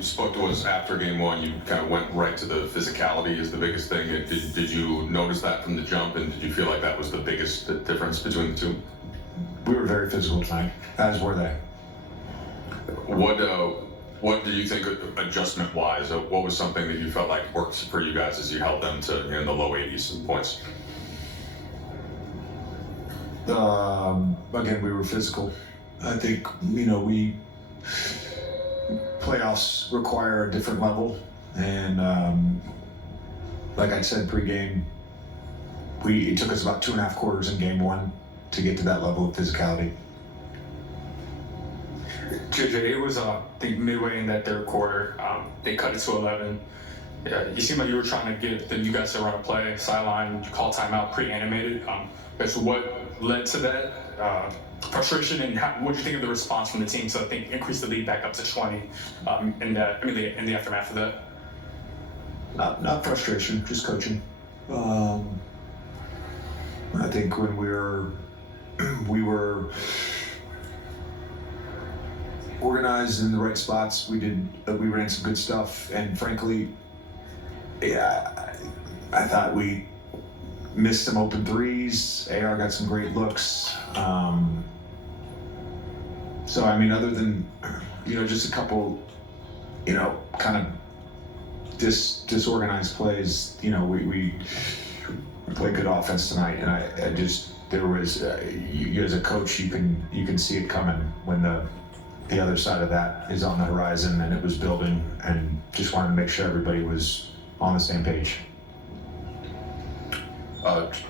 you spoke to us after game one, you kind of went right to the physicality is the biggest thing. Did you notice that from the jump, and did you feel like that was the biggest difference between the two? We were very physical tonight, as were they. What do you think, adjustment-wise, what was something that you felt like worked for you guys as you held them to in the low 80s in points? Again, we were physical. I think, playoffs require a different level. And like I said pregame, it took us about 2.5 quarters in game one to get to that level of physicality. JJ, it was I think midway in that third quarter. They cut it to 11. You seemed like you were trying to get you guys to run a play, sideline, you call timeout, pretty animated. So what led to that frustration, and what do you think of the response from the team to, I think, increase the lead back up to 20 in the aftermath of that? Not frustration, just coaching. I think when we were organized in the right spots, we ran some good stuff, and frankly, I thought we missed some open threes. AR got some great looks. So I mean, other than just a couple kind of disorganized plays, we played good offense tonight, and I just there was you as a coach, you can see it coming when the other side of that is on the horizon, and it was building, and just wanted to make sure everybody was on the same page.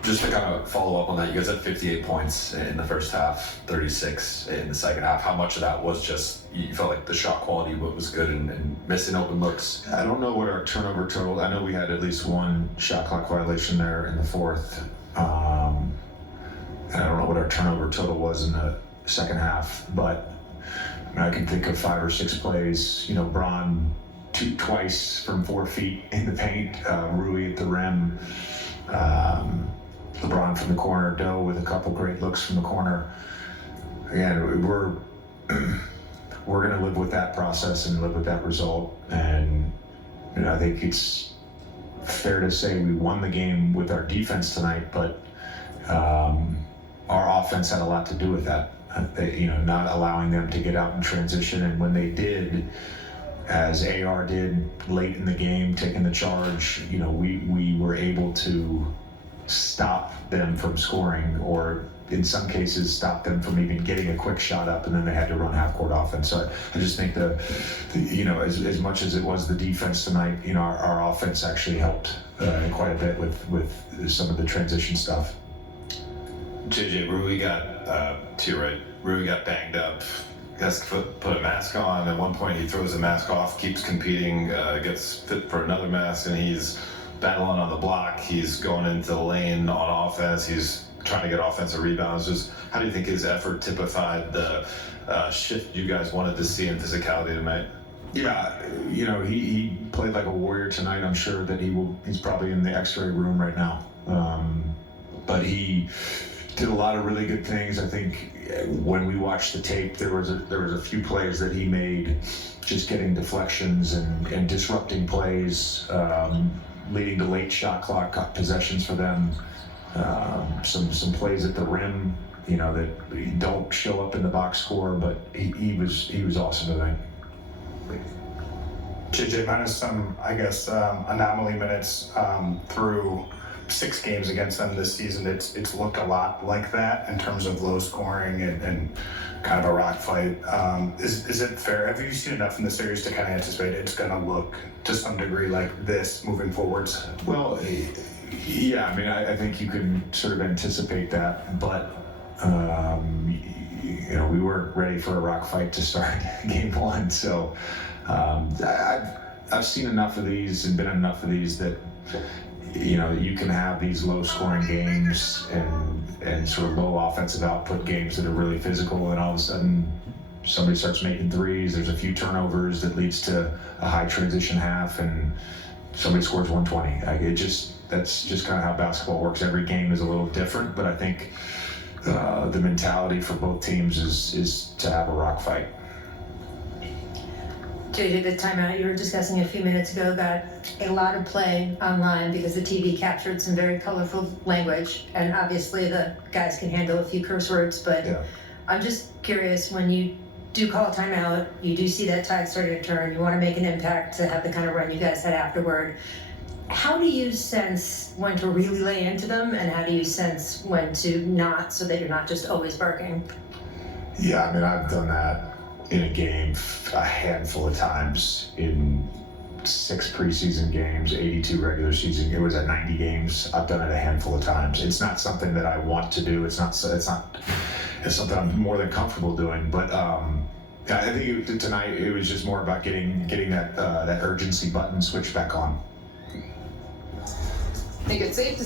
Just to kind of follow up on that, you guys had 58 points in the first half, 36 in the second half. How much of that was just you felt like the shot quality was good and missing open looks? I don't know what our turnover total. I know we had at least one shot clock violation there in the fourth. And I don't know what our turnover total was in the second half, but I can think of 5 or 6 plays. Braun twice from 4 feet in the paint, Rui at the rim, LeBron from the corner, Doe with a couple great looks from the corner. Again, we're going to live with that process and live with that result. And I think it's fair to say we won the game with our defense tonight, but our offense had a lot to do with that. Not allowing them to get out in transition, and when they did, as AR did late in the game, taking the charge, we were able to stop them from scoring, or in some cases stop them from even getting a quick shot up, and then they had to run half-court offense. So I just think as much as it was the defense tonight, our offense actually helped quite a bit with some of the transition stuff. JJ, Rui got to your right. Rui got banged up. Has to put a mask on. At one point, he throws the mask off, keeps competing, gets fit for another mask, and he's battling on the block. He's going into the lane on offense. He's trying to get offensive rebounds. Just how do you think his effort typified the shift you guys wanted to see in physicality tonight? Yeah, he played like a warrior tonight. I'm sure that he's probably in the X-ray room right now. But he did a lot of really good things. I think when we watched the tape, there was a few plays that he made, just getting deflections and disrupting plays, leading to late shot clock possessions for them. Some plays at the rim, that don't show up in the box score, but he was awesome tonight. JJ, minus some, anomaly minutes through 6 games against them this season, it's looked a lot like that in terms of low scoring and kind of a rock fight. Is it fair? Have you seen enough in the series to kind of anticipate it's going to look to some degree like this moving forwards? Well, yeah, I think you can sort of anticipate that, but we weren't ready for a rock fight to start game one. So I've seen enough of these and been in enough of these that you can have these low-scoring games and sort of low offensive output games that are really physical, and all of a sudden somebody starts making threes. There's a few turnovers that leads to a high transition half, and somebody scores 120. That's just kind of how basketball works. Every game is a little different, but I think the mentality for both teams is to have a rock fight. JJ, the timeout you were discussing a few minutes ago got a lot of play online because the TV captured some very colorful language, and obviously the guys can handle a few curse words, but Yeah. I'm just curious, when you do call a timeout, you do see that tide starting to turn, you want to make an impact to have the kind of run you guys had afterward. How do you sense when to really lay into them, and how do you sense when to not, so that you're not just always barking? Yeah, I mean, I've done that in a game a handful of times in 6 preseason games, 82 regular season. It was at 90 games. I've done it a handful of times. It's not something that I want to do. It's something I'm more than comfortable doing. But I think tonight it was just more about getting that urgency button switched back on. I think it's safe to